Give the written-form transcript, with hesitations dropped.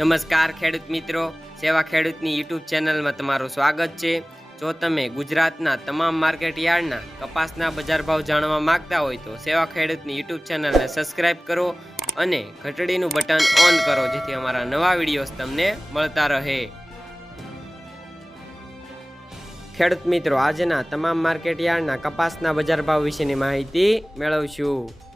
નમસ્કાર ખેડૂત મિત્રો, સેવા ખેડૂતની યુટ્યુબ ચેનલમાં તમારું સ્વાગત છે। જો તમે ગુજરાતના તમામ માર્કેટ યાર્ડના કપાસના બજાર ભાવ જાણવા માંગતા હોય તો સેવા ખેડૂતની યુટ્યુબ ચેનલને સબસ્ક્રાઇબ કરો અને ઘંટડીનું બટન ઓન કરો, જેથી અમારા નવા વિડીયોઝ તમને મળતા રહે। ખેડૂત મિત્રો, આજના તમામ માર્કેટ યાર્ડના કપાસના બજાર ભાવ વિશેની માહિતી મેળવશું।